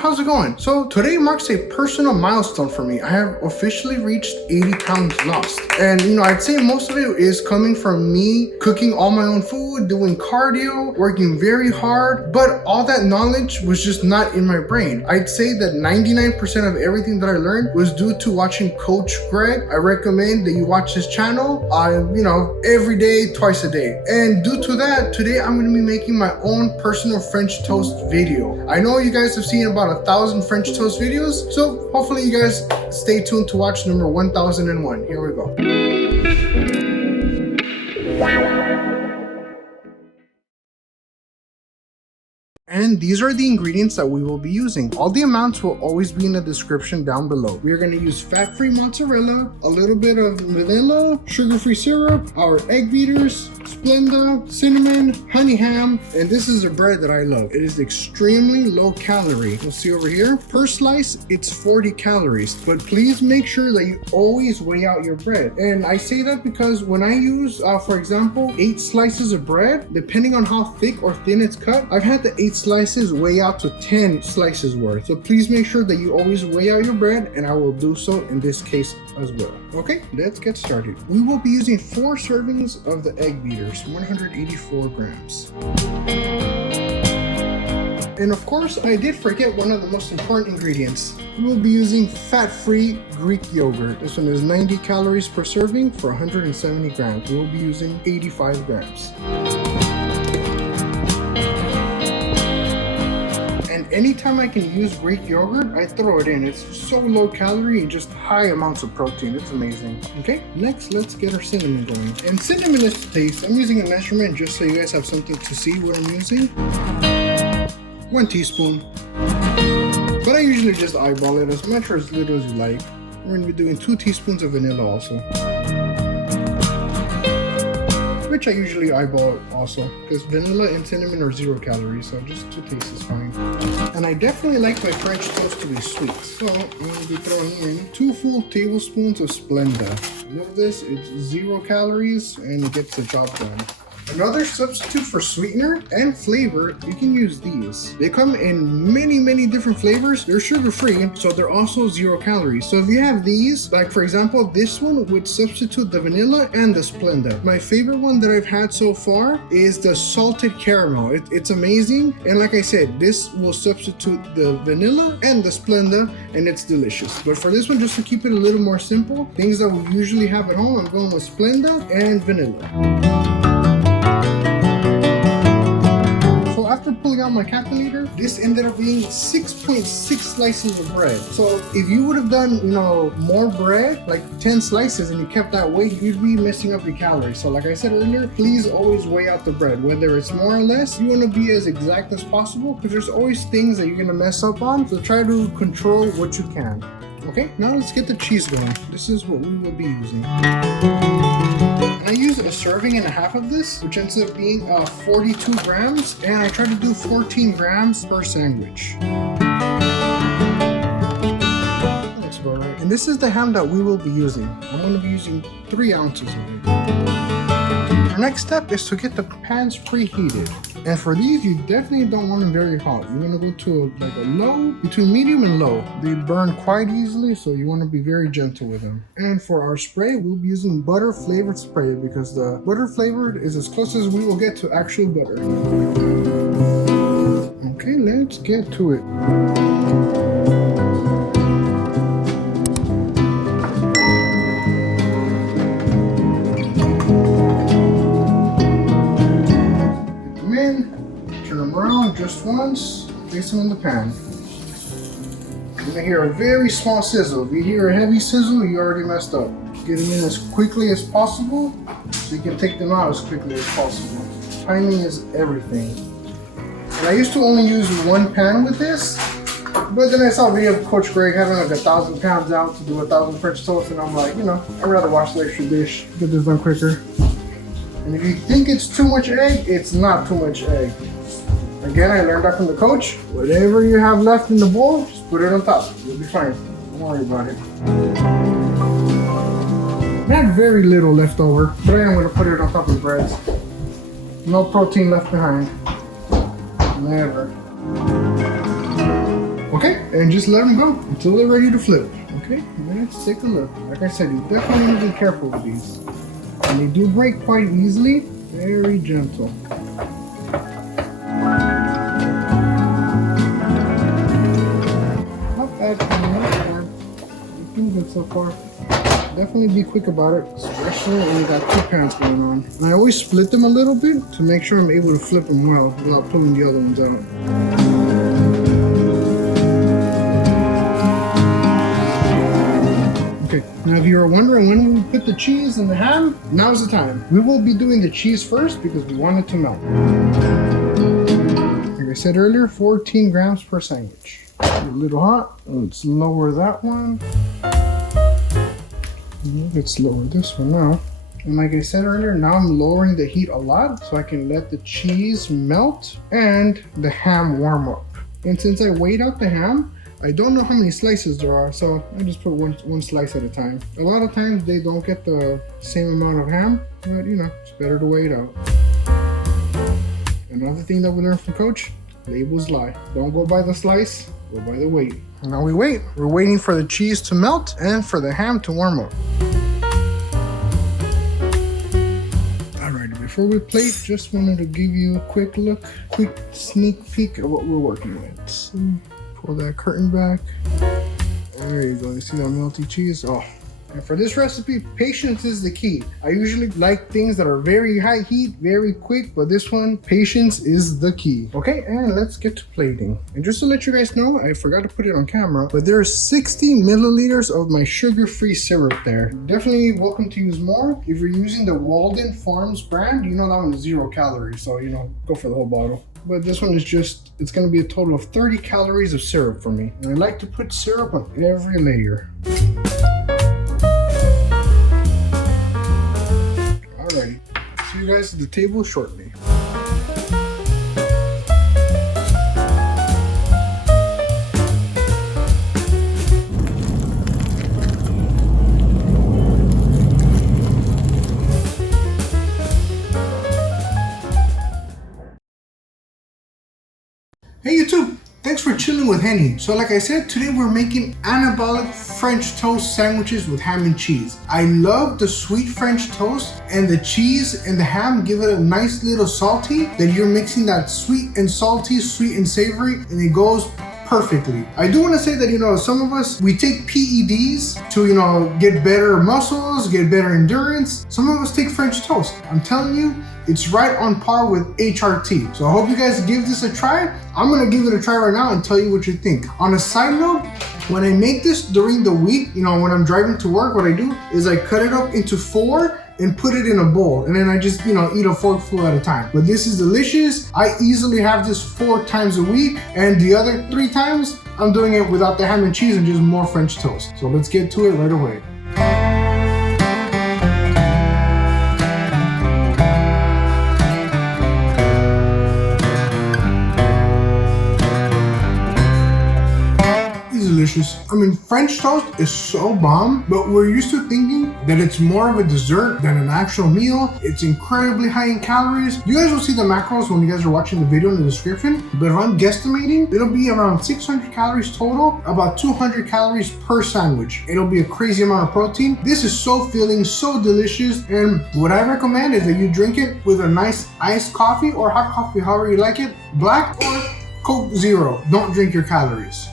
how's it going? So today marks a personal milestone for me. I have officially reached 80 pounds lost. And I'd say most of it is coming from me cooking all my own food, doing cardio, working very hard, but all that knowledge was just not in my brain. I'd say that 99% of everything that I learned was due to watching Coach Greg. I recommend that you watch his channel, every day, twice a day. And due to that, today I'm gonna be making my own personal French toast video. I know you guys have seen about 1,000 French toast videos, so hopefully you guys stay tuned to watch number 1001. Here we go. And these are the ingredients that we will be using. All the amounts will always be in the description down below. We are going to use fat-free mozzarella, a little bit of vanilla, sugar-free syrup, our egg beaters, Splenda, cinnamon, honey ham, and this is a bread that I love. It is extremely low calorie. You'll see over here, per slice, it's 40 calories, but please make sure that you always weigh out your bread. And I say that because when I use, for example, 8 slices of bread, depending on how thick or thin it's cut, I've had the 8 slices weigh out to 10 slices worth. So please make sure that you always weigh out your bread, and I will do so in this case as well. Okay, let's get started. We will be using 4 servings of the egg beaters, 184 grams. And of course, I did forget one of the most important ingredients. We will be using fat-free Greek yogurt. This one is 90 calories per serving for 170 grams. We will be using 85 grams. Anytime I can use Greek yogurt, I throw it in. It's so low calorie and just high amounts of protein. It's amazing. Okay, next let's get our cinnamon going. And cinnamon is to taste. I'm using a measurement just so you guys have something to see what I'm using. 1 teaspoon. But I usually just eyeball it as much or as little as you like. We're going to be doing 2 teaspoons of vanilla also, which I usually eyeball also, because vanilla and cinnamon are 0 calories, so just 2 tastes is fine. And I definitely like my French toast to be sweet, so I'm going to be throwing in 2 full tablespoons of Splenda. Love this, it's 0 calories and it gets the job done. Another substitute for sweetener and flavor, you can use these. They come in many different flavors. They're sugar-free, so they're also 0 calories. So if you have these, like for example, this one would substitute the vanilla and the Splenda. My favorite one that I've had so far is the salted caramel. It's amazing. And like I said, this will substitute the vanilla and the Splenda, and it's delicious. But for this one, just to keep it a little more simple, things that we usually have at home, I'm going with Splenda and vanilla. After pulling out my calculator, this ended up being 6.6 slices of bread. So if you would have done, more bread, like 10 slices, and you kept that weight, you'd be messing up your calories. So like I said earlier, please always weigh out the bread, whether it's more or less. You want to be as exact as possible because there's always things that you're going to mess up on. So try to control what you can. Okay, now let's get the cheese going. This is what we will be using. I use 1.5 servings of this, which ends up being 42 grams, and I try to do 14 grams per sandwich. That's about right. And this is the ham that we will be using. I'm going to be using 3 ounces of it. Our next step is to get the pans preheated. And for these, you definitely don't want them very hot. You want to go to like a low, between medium and low. They burn quite easily, so you want to be very gentle with them. And for our spray, we'll be using butter flavored spray because the butter flavored is as close as we will get to actual butter. Okay, let's get to it. Turn them around just once, place them in the pan. You're gonna hear a very small sizzle. If you hear a heavy sizzle, you already messed up. Get them in as quickly as possible so you can take them out as quickly as possible. Timing is everything. And I used to only use 1 pan with this, but then I saw a video of Coach Greg having like 1,000 pounds out to do 1,000 French toast, and I'm like, I'd rather wash the extra dish, get this done quicker. And if you think it's too much egg, it's not too much egg. Again, I learned that from the coach. Whatever you have left in the bowl, just put it on top. You'll be fine. Don't worry about it. I had very little left over, but I am going to put it on top of breads. No protein left behind. Never. Okay, and just let them go until they're ready to flip. Okay, let's take a look. Like I said, you definitely need to be careful with these. And they do break quite easily. Very gentle. Not bad, looking good so far. Definitely be quick about it, especially when you got two pans going on. And I always split them a little bit to make sure I'm able to flip them well without pulling the other ones out. Okay, now if you were wondering when we put the cheese and the ham, now's the time. We will be doing the cheese first because we want it to melt. Like I said earlier, 14 grams per sandwich. A little hot. Let's lower that one. Let's lower this one now. And like I said earlier, now I'm lowering the heat a lot so I can let the cheese melt and the ham warm up. And since I weighed out the ham, I don't know how many slices there are, so I just put one slice at a time. A lot of times they don't get the same amount of ham, but you know, it's better to weigh it out. Another thing that we learned from Coach, labels lie. Don't go by the slice, go by the weight. And now we wait. We're waiting for the cheese to melt and for the ham to warm up. Alrighty, before we plate, just wanted to give you a quick sneak peek of what we're working with. So, pull that curtain back. There you go, you see that melty cheese? Oh. And for this recipe, patience is the key. I usually like things that are very high heat, very quick, but this one, patience is the key. Okay, and let's get to plating. And just to let you guys know, I forgot to put it on camera, but there's 60 milliliters of my sugar-free syrup there. Definitely welcome to use more. If you're using the Walden Farms brand, you know that one is 0 calories, so you know, go for the whole bottle. But this one is just, it's gonna be a total of 30 calories of syrup for me. And I like to put syrup on every layer. Alrighty, see you guys at the table shortly. Hey YouTube, thanks for chilling with Henny. So like I said, today we're making anabolic French toast sandwiches with ham and cheese. I love the sweet French toast, and the cheese and the ham give it a nice little salty, that you're mixing that sweet and salty, sweet and savory, and it goes perfectly. I do want to say that, you know, some of us, we take PEDs to, you know, get better muscles, get better endurance. Some of us take French toast. I'm telling you, it's right on par with HRT. So I hope you guys give this a try. I'm gonna give it a try right now and tell you what you think. On a side note, when I make this during the week, you know, when I'm driving to work, what I do is I cut it up into 4 and put it in a bowl. And then I just, you know, eat a forkful at a time. But this is delicious. I easily have this 4 times a week. And the other 3 times, I'm doing it without the ham and cheese and just more French toast. So let's get to it right away. Delicious. I mean, French toast is so bomb, but we're used to thinking that it's more of a dessert than an actual meal. It's incredibly high in calories. You guys will see the macros when you guys are watching the video in the description, but if I'm guesstimating, it'll be around 600 calories total, about 200 calories per sandwich. It'll be a crazy amount of protein. This is so filling, so delicious, and what I recommend is that you drink it with a nice iced coffee or hot coffee, however you like it, black or Coke Zero. Don't drink your calories.